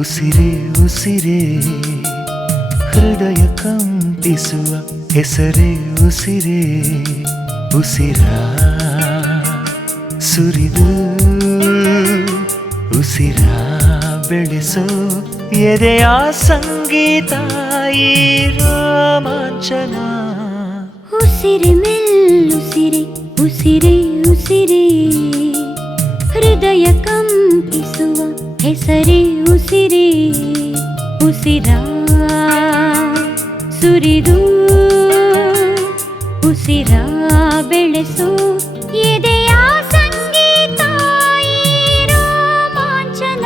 ಉಸಿರೇ ಉಸಿರೇ ಹೃದಯ ಕಂಪಿಸುವ ಹೆಸರೇ ಉಸಿರೇ ಉಸಿರ ಸುರಿದು ಉಸಿರ ಬೆಳೆಸೋ ಎದೆಯ ಸಂಗೀತ ಈ ರೋಮಾಂಚನ ಉಸಿರೆ ಮೆಲ್ಲುಸಿರೆ ಉಸಿರೇ ಉಸಿರೇ ಹೃದಯ ಕಂಪಿಸುವ ಹೆಸರೇ ಉಸಿರೇ ಉಸಿರ ಸುರಿದು ಉಸಿರ ಬೆಳೆಸೋ ಎದೆಯ ಸಂಗೀತ ಈ ರೋಮಾಂಚನ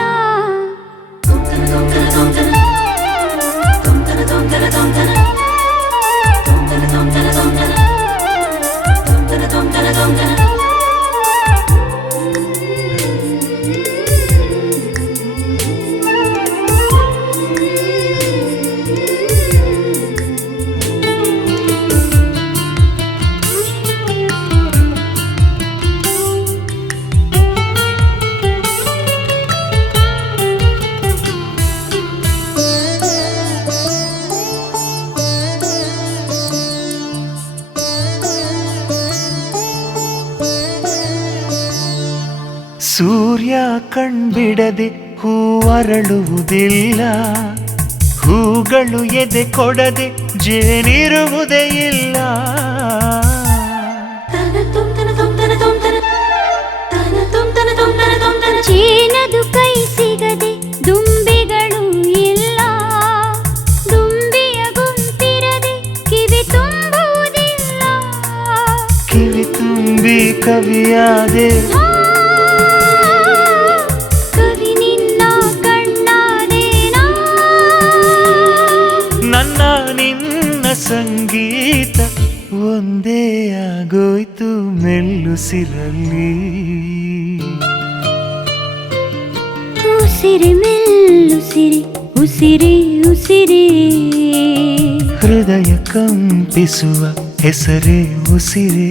ಸೂರ್ಯ ಕಣ್ಬಿಡದೆ ಹೂವರಳುವುದಿಲ್ಲ, ಹೂಗಳು ಎದೆ ಕೊಡದೆ ಜೇನಿರುವುದೇ ಇಲ್ಲ. ಚೇನದು ಕೈ ಸಿಗದೆ ದುಂಬಿಗಳು ಇಲ್ಲ, ದುಂಬಿಯ ಗುಂಪಿರದೆ ಕಿವಿ ತುಂಬುವುದಿಲ್ಲ. ಕಿವಿ ತುಂಬಿ ಕವಿಯಾದೆ ಕವಿ ನಿನ್ನ ಕಣ್ಣಾದೇನಾ, ನನ್ನ ನಿನ್ನ ಸಂಗೀತ ಒಂದೇ ಆಗೋಯ್ತು ಮೆಲ್ಲುಸಿರಲ್ಲಿ. ಉಸಿರೆ ಮೆಲ್ಲುಸಿರೆ ಉಸಿರೇ ಉಸಿರೇ ಹೃದಯ ಕಂಪಿಸುವ ಹೆಸರೇ ಉಸಿರೇ.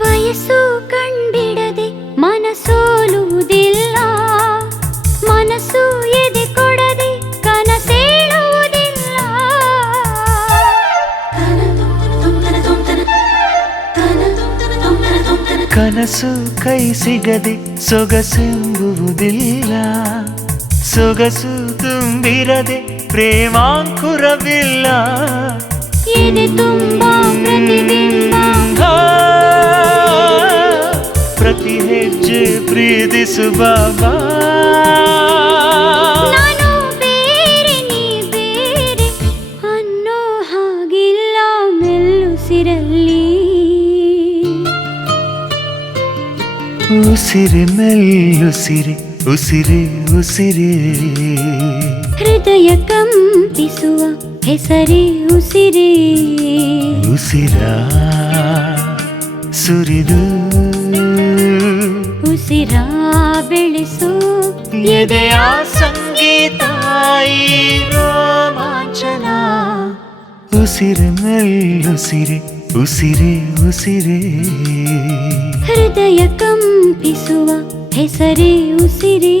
ವಯಸ್ಸು ಕಣ್ಬಿಡದೆ ಮನಸೋಲುವುದಿಲ್ಲ, ಮನಸ್ಸು ಎದೆ ಕೊಡದೆ ಕನಸೇಳುವುದಿಲ್ಲ. ಕನಸು ಕೈ ಸಿಗದೆ ಸೊಗಸೆಂಬುವುದಿಲ್ಲ, ಸೊಗಸು ತುಂಬಿರದೆ ಪ್ರೇಮಾಂಕುರವಿಲ್ಲ. ಎದೆ ತುಂಬ ಪ್ರತಿಬಿಂಬ, ಪ್ರತಿ ಹೆಜ್ಜೆ ಪ್ರೀತಿಸುವ ಬಾ. ನಾನು ಬೇರೆ ನೀ ಬೇರೆ ಅನ್ನೋ ಹಾಗಿಲ್ಲ ಮೆಲ್ಲುಸಿರಲ್ಲಿ. ಉಸಿರೆ ಮೆಲ್ಲುಸಿರೆ ಉಸಿರೇ ಉಸಿರೇ ಹೃದಯ ಕಂಪಿಸುವ ಹೆಸರೇ ಉಸಿರೇ ಉಸಿರ ಸುರಿದು ಉಸಿರ ಬೆಳೆಸೋ ಎದೆಯ ಸಂಗೀತ ಈ ರೋಮಾಂಚನ. ಉಸಿರೆ ಮೆಲ್ಲುಸಿರೆ ಉಸಿರೇ ಉಸಿರೇ ಹೃದಯ ಕಂಪಿಸುವ ಹೆಸರೇ ಉಸಿರೇ.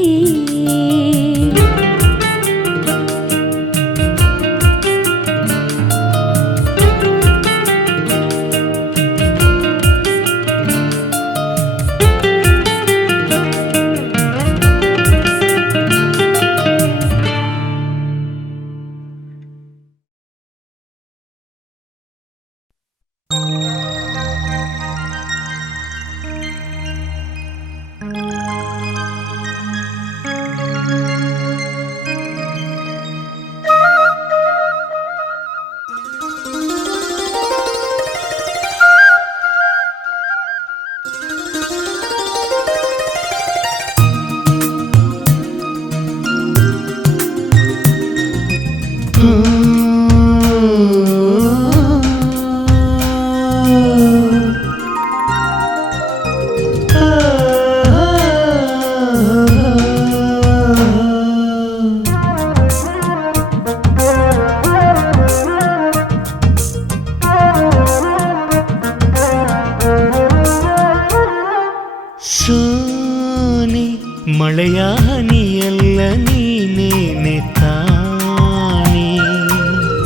ಹನಿಯಲ್ಲ ನೀನೇನೆ ತಾನೇ.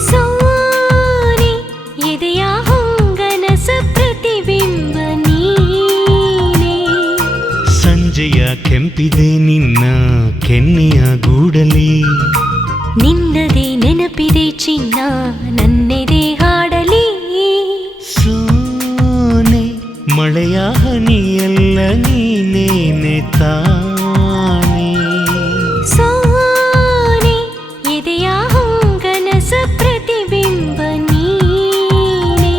ಸೋನೆ ಎದೆಯ ಹೊಂಗನಸ ಪ್ರತಿಬಿಂಬ ನೀನೇ. ಸಂಜೆಯ ಕೆಂಪಿದೆ ನಿನ್ನ ಕೆನ್ನೆಯ ಗೂಡಲಿ. ನಿನ್ನದೇ ನೆನಪಿದೆ ಚಿನ್ನ ನನ್ನೆದೆ ಹಾಡಲಿ. ಸೋನೆ ಮಳೆಯ ಹನಿಯಲ್ಲ ನೀನೇನೆ ತಾನೇ. ಸೋನೆ ಎದೆಯ ಹೊಂಗನಸ ಪ್ರತಿಬಿಂಬ ನೀನೇ.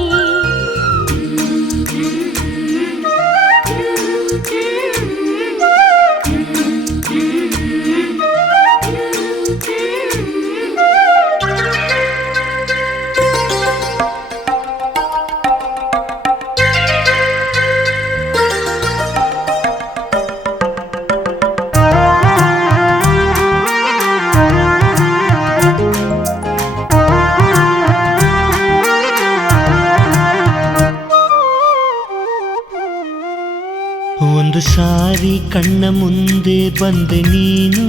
ಒಂದು ಸಾರಿ ಕಣ್ಣ ಮುಂದೆ ಬಂದೆ ನೀನು,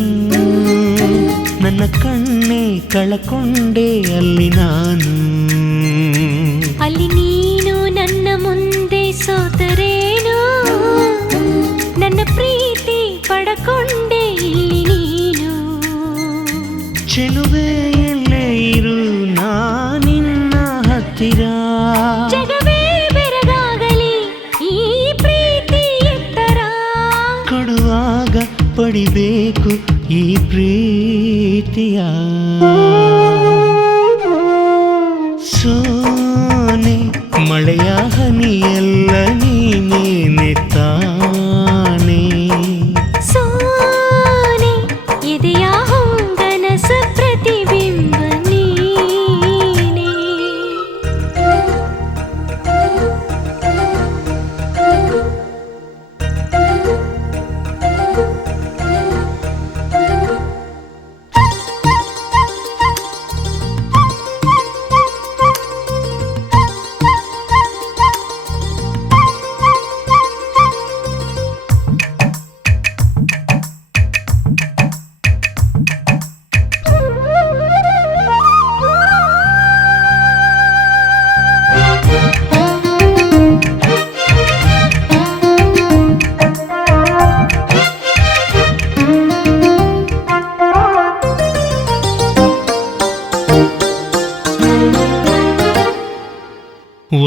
ನನ್ನ ಕಣ್ಣೆ ಕಳಕೊಂಡೆ ಅಲ್ಲಿ ನಾನು. ಅಲ್ಲಿ ನೀನು ನನ್ನ ಮುಂದೆ ಸೋತರೇನು, ನನ್ನ ಪ್ರೀತಿ ಪಡಕೊಂಡೆ ಇಲ್ಲಿ ನೀನು. ಚೆಲುವೆ ಎಲ್ಲೇ ಇರು ನಾನಿನ್ನ ಹತ್ತಿರ. ಜಗವೇ ಬೆರಗಾಗಲಿ ಈ ಪ್ರೀತಿ ಎತ್ತರ. ಕೊಡುವಾಗ ಪಡಿಬೇಕು ಈ ಪ್ರೀತಿಯ. ಸೋನೆ ಮಳೆಯ ಹನಿಯಲ್ಲ ನೀನೇನೆ ತಾನೇ. ಸೋನೆ ಎದೆಯ ಹೊಂಗನಸ ಪ್ರತಿಬಿಂಬ ನೀನೇ.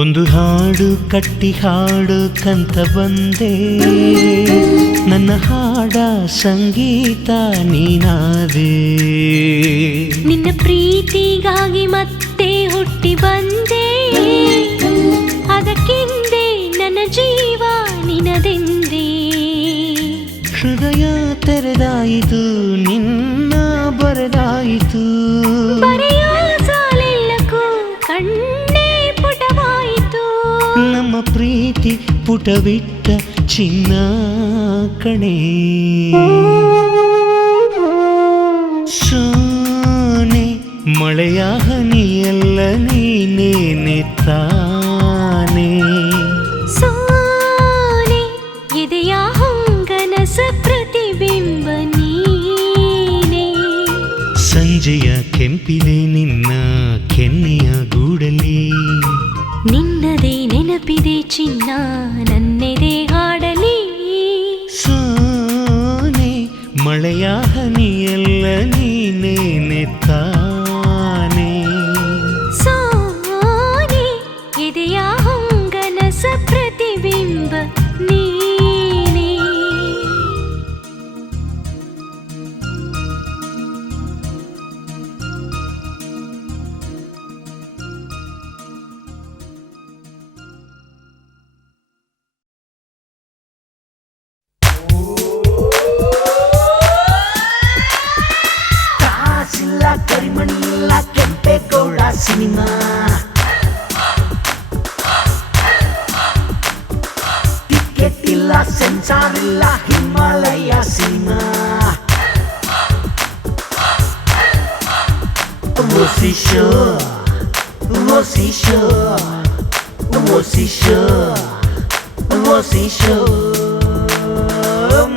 ಒಂದು ಹಾಡು ಕಟ್ಟಿ ಹಾಡೋಕಂತ ಬಂದೆ, ನನ್ನ ಹಾಡ ಸಂಗೀತ ನೀನಾದೆ. ನಿನ್ನ ಪ್ರೀತಿಗಾಗಿ ಮತ್ತೆ ಹುಟ್ಟಿ ಬಂದೆ, ಅದಕ್ಕೆಂದೇ ನನ್ನ ಜೀವ ನಿನದೆಂದೇ. ಹೃದಯ ತೆರೆದಾಯಿತು ನಿನ್ನ ಬರೆದಾಯಿತು. ಬರೆಯೋ ಸಾಲೆಲ್ಲಕ್ಕೂ ಕಣ್ಣೇ ಪುಟವಾಯಿತು. ನಮ್ಮ ಪ್ರೀತಿ ಪುಟವಿಟ್ಟ ಚಿನ್ನ ಕಣೆ. ಸೋನೆ ಮಳೆಯ ಹನಿಯಲ್ಲ ನೀನೇನೆ ತಾನೇ. ಸೋನೆ ಎದೆಯ ಹೊಂಗನಸ ಪ್ರತಿಬಿಂಬ ನೀನೇ. ಸಂಜೆಯ ಕೆಂಪಿದೆ ನಿನ್ನ ಕೆನ್ನೆಯ ಗೂಡಲಿ. ನಿನ್ನದೇ ನೆನಪಿದೆ ಚಿನ್ನ ನನ್ನೆದೆ ಹಾಡಲಿ. ಸೋನೆ ಮಳೆಯ ಹನಿಯಲ್ಲ ನೀನೇನೆ ತಾನೇ. ಸೋನೆ ಎದೆಯ ಹೊಂಗನಸ ಪ್ರತಿಬಿಂಬ ನೀನೇ. ಕರಿಮಣಿಲ್ಲ ಕೆಂಪೇಗೌಡ ಸಿನಿಮಾ. ಟಿಕೆಟ್ ಇಲ್ಲ ಸೆನ್ಸಾರ್ ಇಲ್ಲ Himalaya cinema. OC show OC show OC show OC show.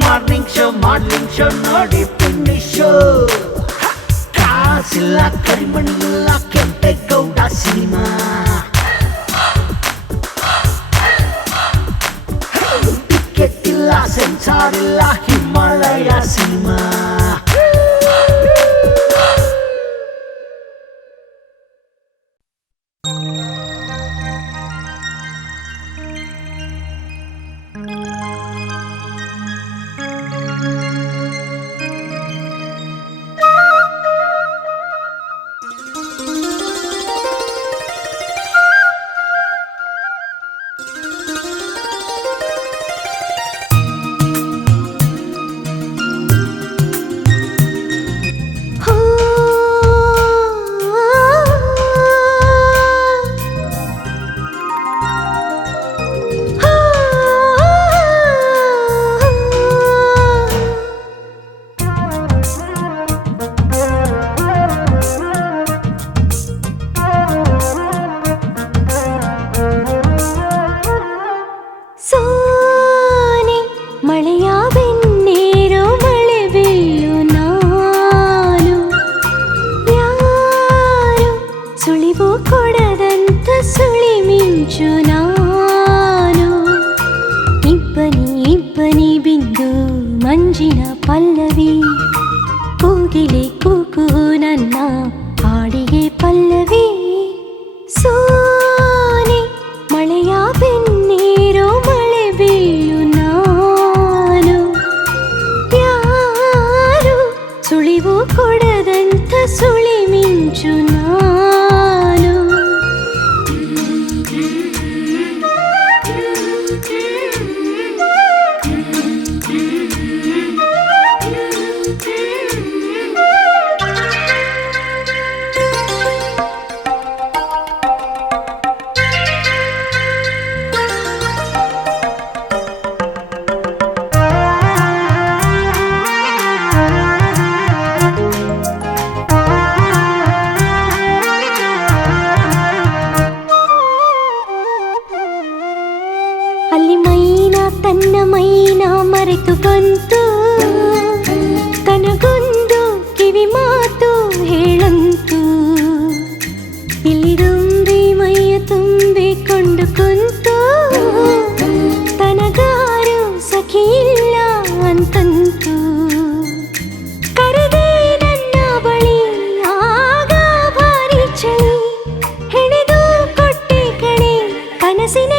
Morning show ನೋಡಿ ಫಿನಿಶ್ ಶೋ ಕಾಸಿಲ್ಲ ಕರಿಮಣಿ ಇಲ್ಲ ಕೆಂಪೇಗೌಡ ಸಿನಿಮಾ ಟಿಕೆಟ್ ಇಲ್ಲ ಸೆನ್ಸಾರ್ ಇಲ್ಲ ಹಿಮಾಲಯ ಸಿನಿಮಾ ಪಲ್ಲವಿ ಕೋಗಿಲೆ ಕೂಕು ನನ್ನ ಹಾಡಿಗೆ ಪಲ್ಲವಿ ಸೋನೆ ಮಳೆಯ ಬೆನ್ನೀರೋ ಮಳೆ ಬೀಳು ನಾನು ಯಾರು ಸುಳಿವು ಕೊಡದಂಥ ಸುಳಿ ಮಿಂಚು ನಾನು ಅಲ್ಲಿ ಮೈನಾ ತನ್ನ ಮೈನಾ ಮರೆತು ಬಂತು ತನಗೊಂದು ಕಿವಿ ಮಾತು ಹೇಳಂತು ಇಲ್ಲಿ ದುಂಬಿ ಮೈಯ ತುಂಬಿಕೊಂಡು ಕುಂತು ತನಗಾರು ಸಖಿಯಿಲ್ಲ ಅಂತಂತು ಕರೆದೆ ನನ್ನ ಬಳಿ ಆಗ ಭಾರಿ ಚಳಿ ಹೆಣೆದು ಕೊಟ್ಟೆ ಕಣೆ ಕನಸಿನ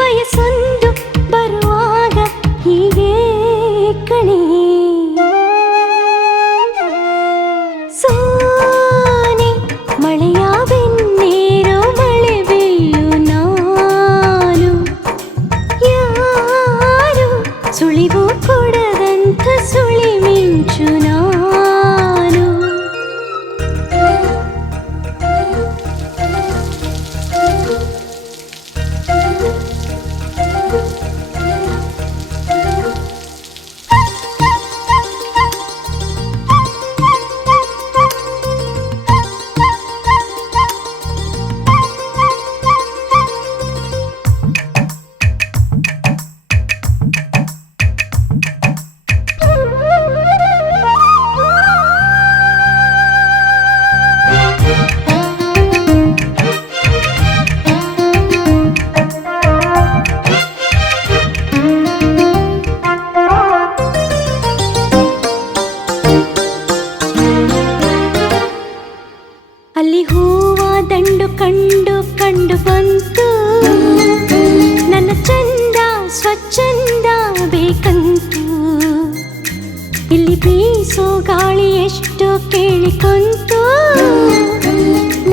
ವಯಸ್ಸೊಂದು ಬರುವಾಗ ಹೀಗೆ ಕಣೆ ಸೋನೆ ಮಳೆಯ ಬೆನ್ನೀರೋ ಮಳೆ ಬೀಳು ನಾನು ಯಾರು ಸುಳಿವು ಕೊಡದಂಥ ಸುಳಿ ಮಿಂಚು ನಾನು ಅಲ್ಲಿ ಹೂವ ದಂಡು ಕಂಡು ಬಂತು ನನ್ನ ಚಂದ ಸ್ವಚ್ಛಂದ ಬೇಕಂತು ಇಲ್ಲಿ ಬೀಸೋ ಗಾಳಿ ಎಷ್ಟು ಕೇಳಿಕೊಂತು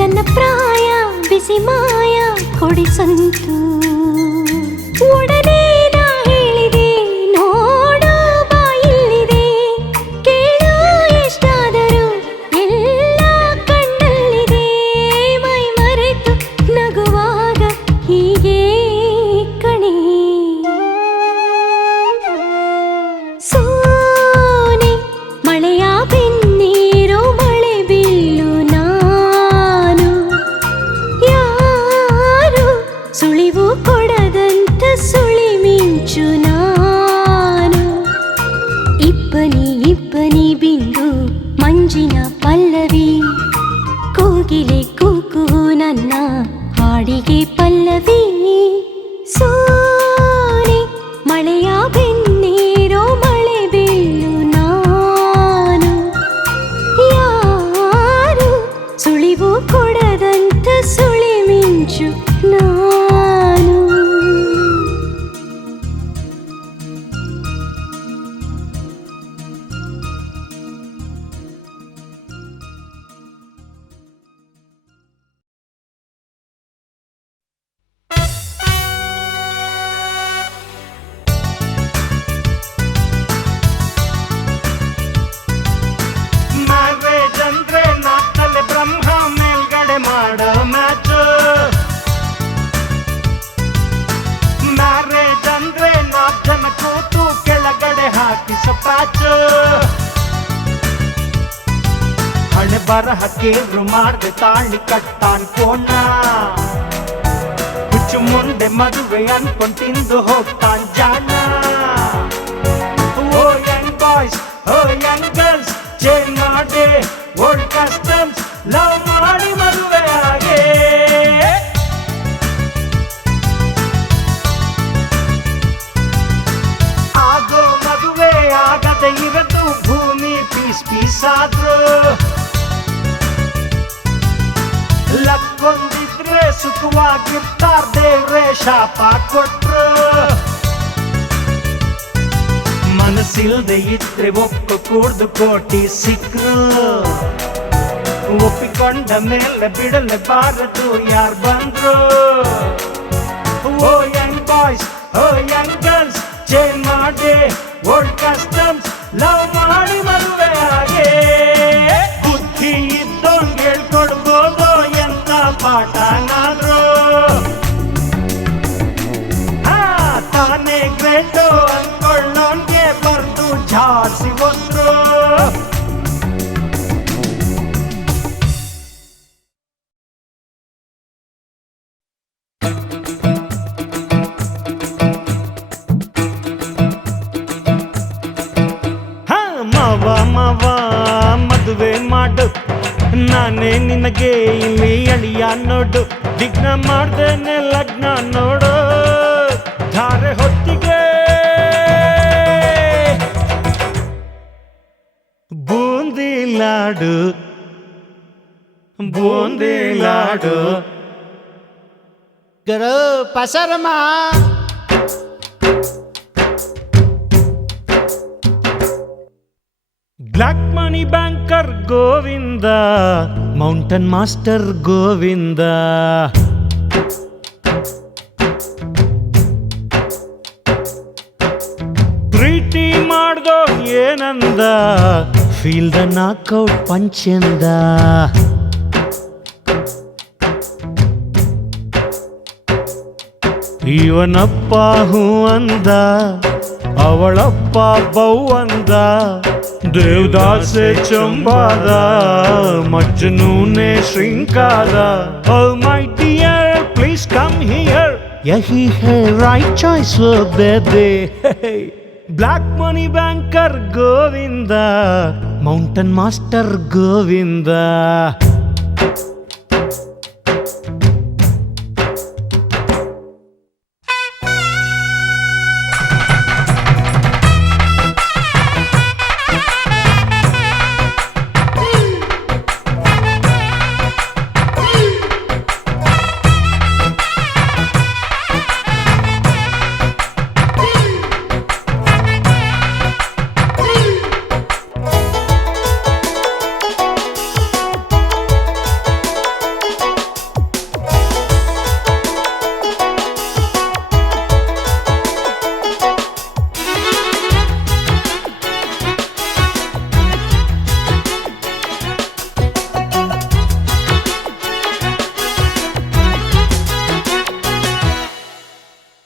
ನನ್ನ ಪ್ರಾಯ ಬಿಸಿ ಮಾಯ ಕೊಡಿಸಂತು ಒಡನೆ ನಾ ಹೇಳಿದೆ ನೋಡು ಬಾ ಇಲ್ಲಿದೆ ಕೇಳು ಎಷ್ಟಾದರೂ ಎಲ್ಲ ಕಣ್ಣಲ್ಲಿದೆ ಮೈ ಮರೆತು ನಗುವಾಗ ಹೀಗೆ ಕಣೆ ಸೋನೆ ಮಳೆಯ ಬೆನ್ನೀರೋ ಮಳೆ ಬೀಳು ನಾನು ಯಾರು ಸುಳಿವು ಕೊಡದಂಥ ಇಬ್ಬನಿ ಇಬ್ಬನಿ ಬಿಂದು ಮಂಜಿನ ಪಲ್ಲವಿ ಕೋಗಿಲೆ ಕೂಕು ನನ್ನ ಹಾಡಿಗೆ ಪಲ್ಲವಿ ಸೋನೆ ಮಳೆಯ ಬೆನ್ನೀರೋ ಮಳೆ ಬೀಳು ನಾನು ಯಾರು ಸುಳಿವು ಕೊಡದಂತ ಸುಳಿ ಮಿಂಚು ನಾನು ಮ್ಯಾರೇಜ್ ಅಂದ್ರೆ ನಾಲ್ಕಲೆ ಬ್ರಹ್ಮ ಮೇಲ್ಗಡೆ ಮಾಡೋ ಮ್ಯಾಚ್. ಮ್ಯಾರೇಜ್ ಅಂದ್ರೆ 4 ಜನ ಕೂತು ಕೆಳಗಡೆ ಹಾಕಿಸೋ ಪ್ಯಾಚ್. ಹಣೆ ಬರಹಕ್ಕೇರು ಮಾಡ್ದೆ ತಾಳಿ ಕಟ್ಟಾನ್ ಕೋಣ ಹುಚ್ಚು ಮುಂದೆ ಮದುವೆ ಅನ್ಕೊಂಡ್ ತಿಂದು ಹೋಗ್ತಾನ್ ಜಾಣ. ಓ ಯಂಗ್ ಬಾಯ್ಸ್ ಓ ಯಂಗ್ ಗರ್ಲ್ಸ್ ಚೇಂಜ್ ಮಾಡಿ ಓಲ್ಡ್ ಕಸ್ಟಮ್ಸ್ ಲವ್ ಮಾಡಿ ಮದುವೆ ಆಗೆ. ಆಗೋ ಮದುವೆ ಆಗದೆ ಇರದು ಭೂಮಿ ಪೀಸ್ ಪೀಸ್ ಆದ್ರು. ಲಕ್ಕೊಂದಿದ್ರೆ ಸುಖವಾಗಿರ್ತಾರ ದೇವ್ರೆ ಶಾಪ ಕೊಟ್ರು. ಮನಸ್ಸಿಲ್ದೆ ಇದ್ರೆ ಒಪ್ಪು ಕೂಡ್ದು ಕೋಟಿ ಸಿಕ್ರು. ಒಪ್ಪಿಕೊಂಡ ಮೇಲೆ ಬಿಡಲೇಬಾರದು ಯಾರ್ ಬಂದ್ರು. ಓ ಯಂಗ್ ಬಾಯ್ಸ್ ಓ ಯಂಗ್ ಗರ್ಲ್ಸ್ ಚೇಂಜ್ ಮಾಡಿ ಓಲ್ಡ್ ಕಸ್ಟಮ್ಸ್ ಲವ್ ಮಾಡಿ ಮದುವೆ ಆಗೆ. ಬುದ್ಧಿ ಇದ್ದೋಂಗ್ ಹೇಳ್ಕೊಡ್ಬೋದು ಎಂತ ಪಾಠನಾದ್ರು. ತಾನೇ ಗ್ರೇಟು ಅನ್ಕೊಳ್ಳೋನ್ಗೆ ಬರ್ದು ಜಾಡ್ಸಿ ಒಂದ್ರು. ಮಾವ ಮಾವ ಮದುವೆ ಮಾಡು ನಾನೇ ನಿನಗೆ ಇಲ್ಲಿ ಅಳಿಯ ನೋಡು. ವಿಘ್ನ ಮಾಡ್ದೇನೆ ಲಗ್ನ ನೋಡು ಧಾರೆ ಹೊತ್ತಿಗೆ. ಬೂಂದಿ ಲಾಡು ಬೂಂದಿ ಲಾಡು ಗರು ಪಸರಮ್ಮ black money banker Govinda mountain master Govinda. ಪ್ರೀತಿ ಮಾಡ್ದೋ ಏನಂದ ಫೀಲ್ ದ ನಾಕೌಟ್ ಪಂಚೆಂದ. ಇವನಪ್ಪ ಹೂ ಅಂದ ಅವಳಪ್ಪ ಬೌ ಅಂದ. ದೇವದಾಸೆ ಚಂಬಾದ ಮಜ್ನೂನೆ ಶ್ರಿಂಕಾದ. Oh my dear please come here. यही है right choice oh baby. Black money banker Govinda mountain master Govinda.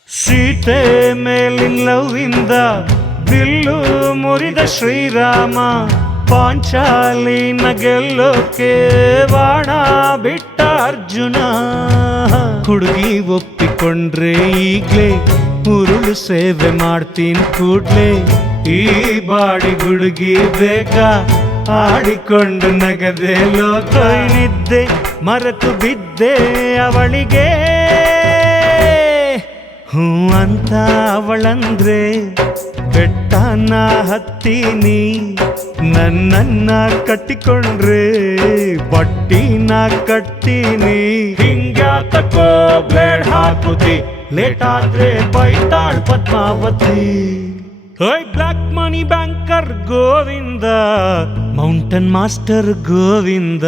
Sita ಮೇಲಿಲ್ಲವಿಂದ ಬಿಲ್ಲು ಮುರಿದ ಶ್ರೀರಾಮ ಪಾಂಚಾಲಿನ ಗೆಲ್ಲೋಕೆ ಬಾಣ ಬಿಟ್ಟ ಅರ್ಜುನ. ಹುಡುಗಿ ಒಪ್ಪಿಕೊಂಡ್ರೆ ಈಗ್ಲೇ ಉರುಳು ಸೇವೆ ಮಾಡ್ತೀನಿ ಕೂಡ್ಲೆ ಈ ಬಾಡಿ ಗುಡುಗಿ ಬೇಗ ಆಡಿಕೊಂಡು ನಗದೆ ಲೋಕ ನಿದ್ದೆ ಮರೆತು ಬಿದ್ದೆ ಅವಳಿಗೆ ಹೂ ಅಂತ ಅವಳಂದ್ರೆ ಬೆಟ್ಟನ ಹತ್ತೀನಿ ನನ್ನನ್ನ ಕಟ್ಟಿಕೊಂಡ್ರೆ ಬಟ್ಟಿನ ಕಟ್ತೀನಿ ಹಿಂಗ್ಯಾತಕೋ ಬ್ಲೇಡ್ ಹಾಕುತ್ತಿ ಲೇಟ್ ಆದ್ರೆ ಬೈತಾಳ್ ಪದ್ಮಾವತಿ ಓಯ್ black money banker Govinda mountain master Govinda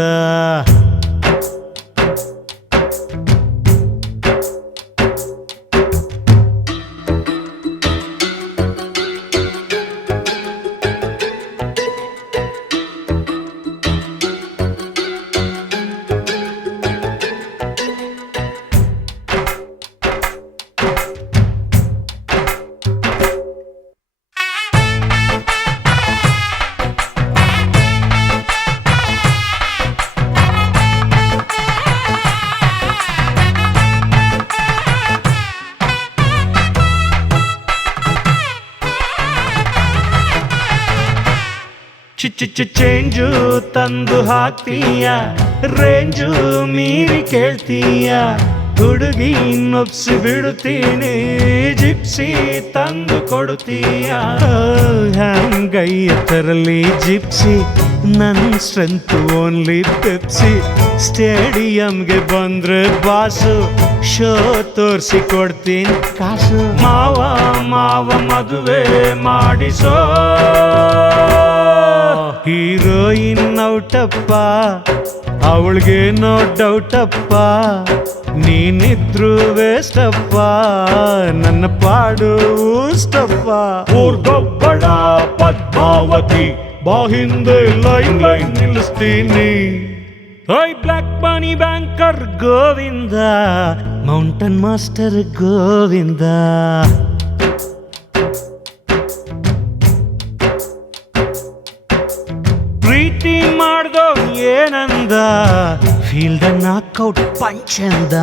change ತಂದು ಹಾಕ್ತೀಯ ರೇಂಜು ಮೀರಿ ಕೇಳ್ತೀಯ ಹುಡುಗಿ ನೊಪ್ಸಿ ಬಿಡುತ್ತೀನಿ ಜಿಪ್ಸಿ ತಂದು ಕೊಡುತ್ತೀಯ ಹಂಗಯ್ಯ ತರಲಿ ಜಿಪ್ಸಿ ನನ್ನ ಸ್ಟ್ರೆಂತ್ ಓನ್ಲಿ ಪೆಪ್ಸಿ ಸ್ಟೇಡಿಯಂಗೆ ಬಂದ್ರೆ ಬಾಸು ಶೋ ತೋರಿಸಿ ಕೊಡ್ತೀನಿ ಕಾಸು ಮಾವ ಮಾವ ಮದುವೆ ಮಾಡಿಸೋ ಹೀರೋಯಿನ್ ಔಟಪ್ಪ ಅವಳಿಗೆ ನೋ ಡೌಟಪ್ಪ ನೀನಿದ್ರು ವೇಸ್ಟಪ್ಪ ನನ್ನ ಪಾಡು ಊಷ್ಟಪ್ಪ ಊರ್ಗೊಬ್ಬಳ ಪದ್ಮಾವತಿ ಬಾ ಹಿಂದೆ ಲೈನ್ ಲೈನ್ ನಿಲ್ಲಿಸ್ತೀನಿ ಓಯ್ black money banker Govinda mountain master Govinda ಪ್ರೀತಿ ಮಾಡ್ದೋ ಏನಂದ ಫೀಲ್ಡ್ ನಾಕೌಟ್ ಪಂಚಂದ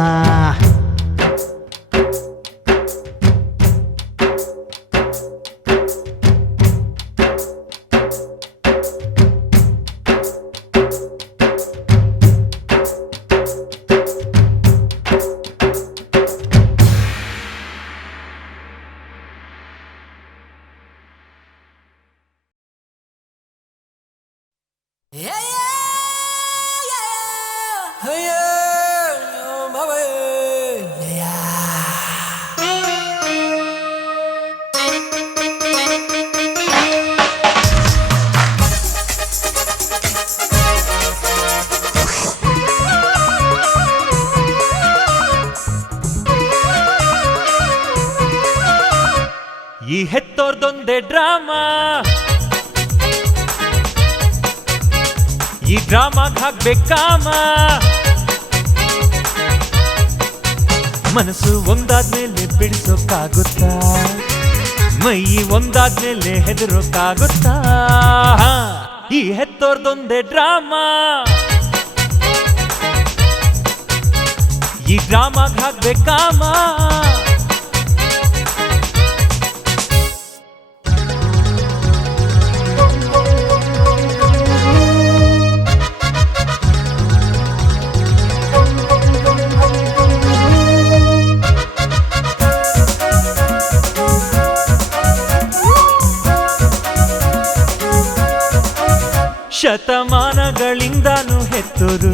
ಈ ಹೆತ್ತೋರ್ದೊಂದೇ ಡ್ರಾಮಾ ಈ ಡ್ರಾಮಾಗ್ ಹಾಕ್ಬೇಕಾಮ ಮನಸ್ಸು ಒಂದಾದ್ಮೇಲೆ ಬಿಡಿಸೋಕ್ಕಾಗುತ್ತಾ ಮೈ ಒಂದಾದ್ಮೇಲೆ ಹೆದರೋಕ್ಕಾಗುತ್ತಾ ಈ ಹೆತ್ತೋರ್ದೊಂದೇ ಡ್ರಾಮಾ ಈ ಡ್ರಾಮಾಗ್ ಹಾಕ್ಬೇಕಾಮ ಶತಮಾನಗಳಿಂದಾನು ಹೆತ್ತೋರು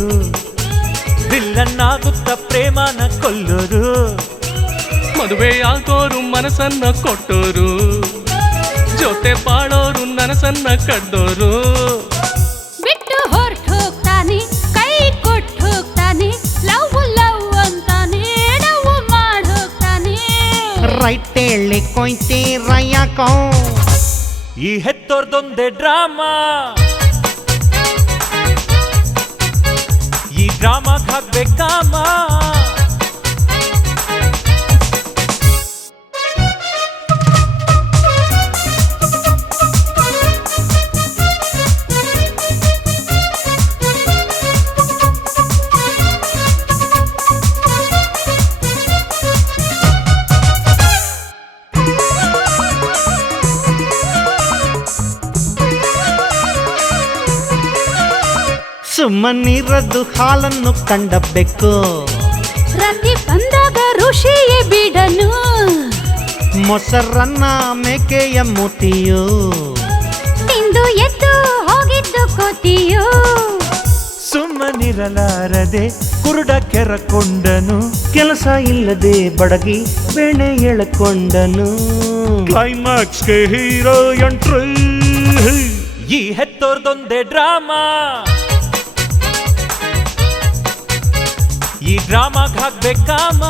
ವಿಲ್ಲನ್ನಾಗುತ್ತ ಪ್ರೇಮನ ಕೊಲ್ಲೋರು ಮದುವೆಯಾಗೋರು ಮನಸ್ಸನ್ನ ಕೊಟ್ಟೋರು ಜೊತೆ ಬಾಳೋರು ನನಸನ್ನ ಕಡ್ಡೋರು ಬಿಟ್ಟು ಹೊರಟು ಹೋಗ್ತಾನೆ ಕೈ ಕೊಟ್ಟು ಹೋಗ್ತಾನೆ ಲವ್ ಲವ್ ಅಂತಾನೆ ನಾವು ಮಾಡಿ ಹೋಗ್ತಾನೆ ರೈಟ್ ಹೇಳಿ ಕೊಯ್ತಿ ರಯ್ಯಾಕೋ ಈ ಹೆತ್ತೋರ್ದೊಂದೇ ಡ್ರಾಮಾ ಈ ಡ್ರಾಮಾಗ್ ಹಾಕ್ಬೇಕಾಮ ಸುಮ್ಮನಿರದು ಹಾಲನ್ನು ಕಂಡ ಬೆಕ್ಕು ರಾತ್ರಿ ಬಂದಾಗ ಋಷಿಯೇ ಬಿಡನು ಮೊಸರನ್ನ ಮೇಕೆಯ ಮೂತಿಯು ತಿಂದು ಎದ್ದು ಹೋಗಿದ್ದು ಕೋತಿಯು ಸುಮ್ಮನಿರಲಾರದೆ ಕುರುಡ ಕೆರಕೊಂಡನು ಕೆಲಸ ಇಲ್ಲದೆ ಬಡಗಿ ಬೆಣೆ ಎಳಕೊಂಡನು ಕ್ಲೈಮ್ಯಾಕ್ಸ್ಗೆ ಹೀರೋ ಎಂಟ್ರಿ ಈ ಹೆತ್ತೋರ್ದೊಂದೇ ಡ್ರಾಮಾ ಈ ಡ್ರಾಮಾಗ್ ಹಾಕ್ಬೇಕಾಮ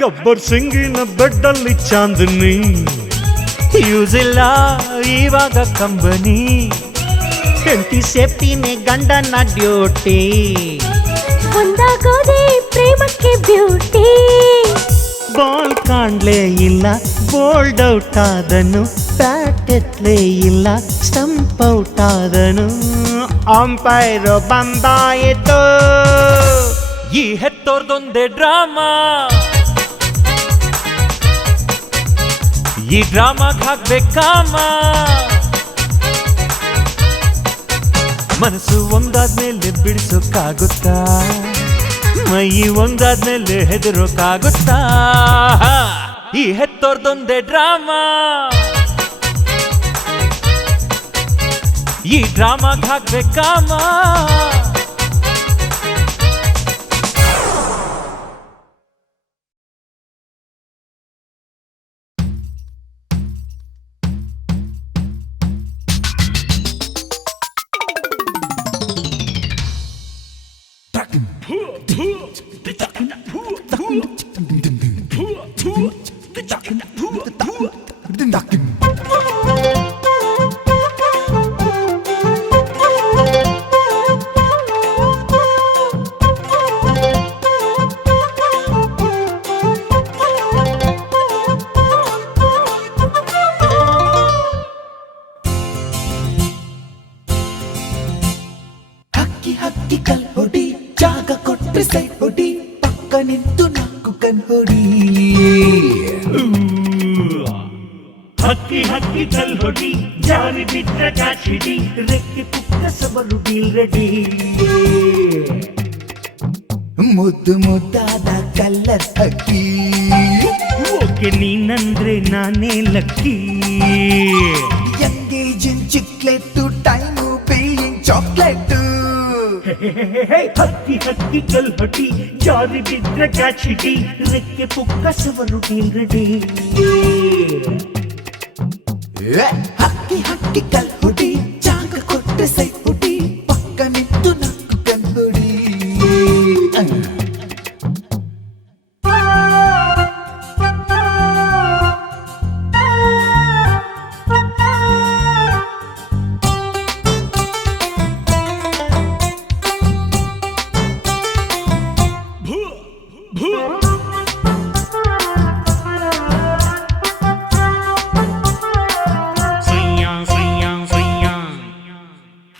ಗಬ್ಬರ್ ಸಿಂಗಿನ ಬೆಡ್ಡಲ್ಲಿ ಚಾಂದನಿ ಯೂಸ್ ಇಲ್ಲ ಇವಾಗ ಕಂಬನಿ ಹೆಂಡತಿ ಸೇಫ್ಟಿನೇ ಗಂಡನ ಡ್ಯೂಟಿ ಒಂದಾಗೋದೆ ಪ್ರೇಮಕ್ಕೆ ಬ್ಯೂಟಿ ಬಾಲ್ ಕಾಣ್ಲೇ ಇಲ್ಲ ಬೋಲ್ಡ್ ಔಟ್ ಆದನು ಬ್ಯಾಟ್ ಎತ್ಲೇ ಇಲ್ಲ ಸ್ಟಂಪ್ ಔಟ್ ಆದನು ಅಂಪೈರ್ ಬಂದಾಯಿತು ಈ ಹೆತ್ತೋರ್ದೊಂದೇ ಡ್ರಾಮಾ ಈ ಡ್ರಾಮಾಗ್ ಹಾಕ್ಬೇಕಾಮ ಮನಸ್ಸು ಒಂದಾದ್ಮೇಲೆ ಬಿಡಿಸೋಕ್ಕಾಗುತ್ತಾ ಮೈ ಒಂದಾದ್ಮೇಲೆ ಹೆದರೋಕ್ಕಾಗುತ್ತಾ ಈ ಹೆತ್ತೋರ್ದೊಂದೇ ಡ್ರಾಮಾ ಈ ಡ್ರಾಮಾಗ್ ಹಾಕ್ಬೇಕಾಮ ನಿಂತು ನಕ್ಕು ಕನ್ಹೊಡಿ ಹಕ್ಕಿ ಹಕ್ಕಿ ಕಲ್ ಹೊಡಿ ಜಾರಿ ಬಿದ್ರ ಕಾಚಿಡಿ ರೆಕ್ಕೆ ಪುಕ್ಕ ಸಬಲು ಬೀಲ್ ರೆಡಿ ಮುದ್ದು ಮುದ್ದಾದ ಕಲ್ಲರ್ ಹಕ್ಕಿ ಓಕೆ ನೀನಂದ್ರೆ ನಾನೇ lucky engaging chiclet time buying chocolate ಹಕ್ಕಿ ಹಕ್ಕಿ ಕಲ್ ಹೊಡಿ ಜಾರಿ ಬಿದ್ರ ಕಾಚಿಡಿ ರೆಕ್ಕೆ ಪುಕ್ಕ ಸಬಲು ಬೀಲ್ ರೆಡಿ ಹಕ್ಕಿ ಹಕ್ಕಿ ಕಲ್ ಹುಡಿ ಜಾಗ ಕೊಟ್ಟೆ ಸೈ ಹುಡಿ ಪಕ್ಕ ನಿಂತು ನಕ್ಕು ಕನ್ಹುಡಿ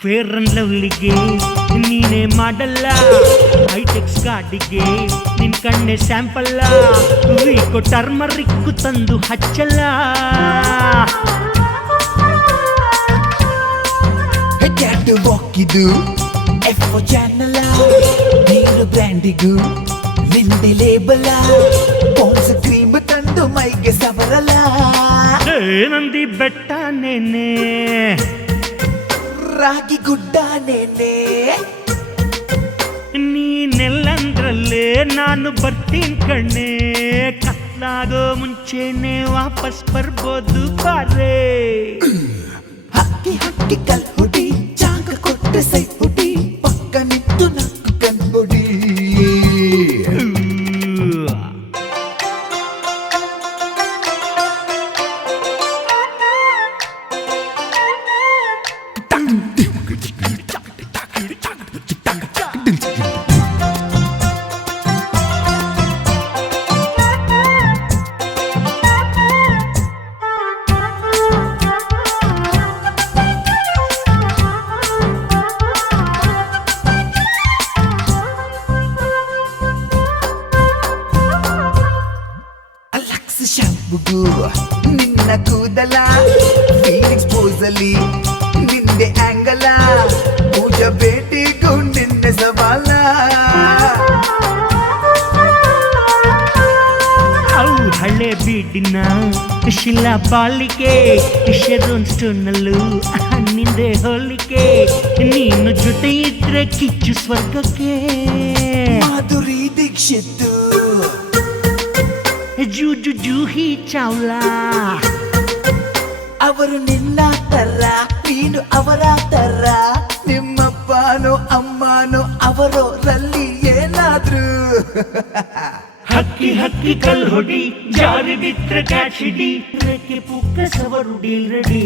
ಫೇರ್ ಅಂಡ್ ಲವ್ಲಿಗೆ ನೀನೇ ಮಾಡಲ್ಲ ಹೈಟೆಕ್ಸ್ ಗಾಡಿಗೆ ನಿನ್ ಕಣ್ಣೆ ಸ್ಯಾಂಪಲ್ಲ ವೀಕೋ ಟರ್ಮರಿಕ್ಕು ತಂದು ಹಚ್ಚಲ್ಲ ಕ್ಯಾಟ್ ವಾಕಿದು ಎಫ್ ಚಾನಲ್ ನೀರು ಬ್ರ್ಯಾಂಡಿಗೂ ನಿಂದೆ ಲೇಬಲ ಪೋನ್ಸ್ ಕ್ರೀಮ್ ತಂದು ಮೈಗೆ ಸವರಲ್ಲ ನಂದಿ ಬೆಟ್ಟ ನೇನೆ ರಾಗಿ ಗುಡ್ಡ ನೇನೆ ನೀನೆಲ್ಲಂದ್ರಲ್ಲೇ ನಾನು ಬರ್ತೀನಿ ಕಣ್ಣೆ ಕತ್ಲಾಗೋ ಮುಂಚೆನೆ ವಾಪಸ್ ಬರ್ಬೋದು ಬಾರೆ ಹಕ್ಕಿ ಹಕ್ಕಿ ಕಲ್ ಹುಡಿ ಜಾಗ ಕೊಟ್ಟೆ ಸೈ ಹುಡಿ ಪಕ್ಕ ನಿಂತು ನಕ್ಕು ಕನ್ಹುಡಿ ಬುಗು ನಿನ್ನ ಕೂದಲ ಫೀಲಿಂಗ್ಸ್ ಪೋಸಲಿ ನಿಂದೆ ಆಂಗಲ ಪೂಜಾ ಭೇಟಿಗೂ ನಿನ್ನೆ ಸವಾಲ ಅವು ಹಳೆ ಬೀಡಿನ ಶಿಲಾ ಬಾಲಿಕೆ ಶೆರೋನ್ ಸ್ಟೋನಲ್ಲೂ ನಿಂದೆ ಹೋಲಿಕೆ ನೀನು ಜೊತೆ ಇದ್ರೆ ಕಿಚ್ಚು ಸ್ವರ್ಗಕ್ಕೆ ಮಾಧುರಿ ದೀಕ್ಷಿತ್ ಜೂಜು ಜೂಹಿ ಚಾವ್ಲಾ ಅವರು ನಿನ್ನ ತರ ನೀನು ಅವರ ತರ ನಿಮ್ಮಪ್ಪನೋ ಅಮ್ಮನೋ ಅವರಲ್ಲಿ ಏನಾದ್ರು ಹಕ್ಕಿ ಹಕ್ಕಿ ಕಲ್ ಹೊಡಿ ಜಾರಿ ಬಿತ್ರ ಕ್ಯಾಚಿಡಿ ರೆಕ್ಕೆ ಪುಕ್ಕ ಸವರುಡಿ ರೆಡಿ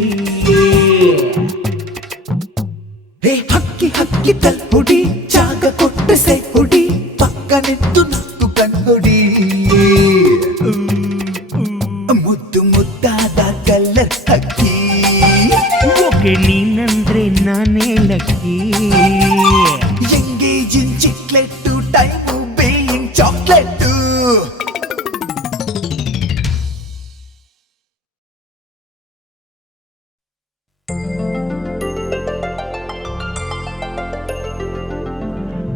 ಹೇ ಹಕ್ಕಿ ಹಕ್ಕಿ ಕಲ್ ಹುಡಿ ಜಾಗ ಕೊಟ್ಟು ಸೈ ಹುಡಿ ಪಕ್ಕ ನಿಂತು ನಕ್ಕು ಕಣ್ಣುಡಿ ಮುದ್ದು ಮುದ್ದಾದ ಕಲ್ಲರ್ ಹಕ್ಕಿ ಓಕೆ ನೀನಂದ್ರೆ ನಾನೇ lucky engaging chiclet time buying chocolate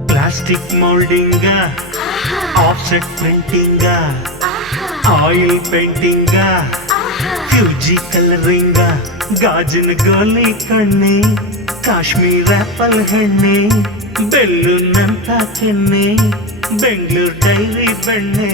plastic moulding offset printing oil painting Fuji colouring ಗಾಜಿನ ಗೋಲಿ ಕಣ್ಣೆ ಕಾಶ್ಮೀರ ಆಪಲ್ ಹಣ್ಣೆ ಬೆಲ್ಲುನಂತ ಕೆನ್ನೆ ಬೆಂಗಳೂರು ಡೈರಿ ಬೆಣ್ಣೆ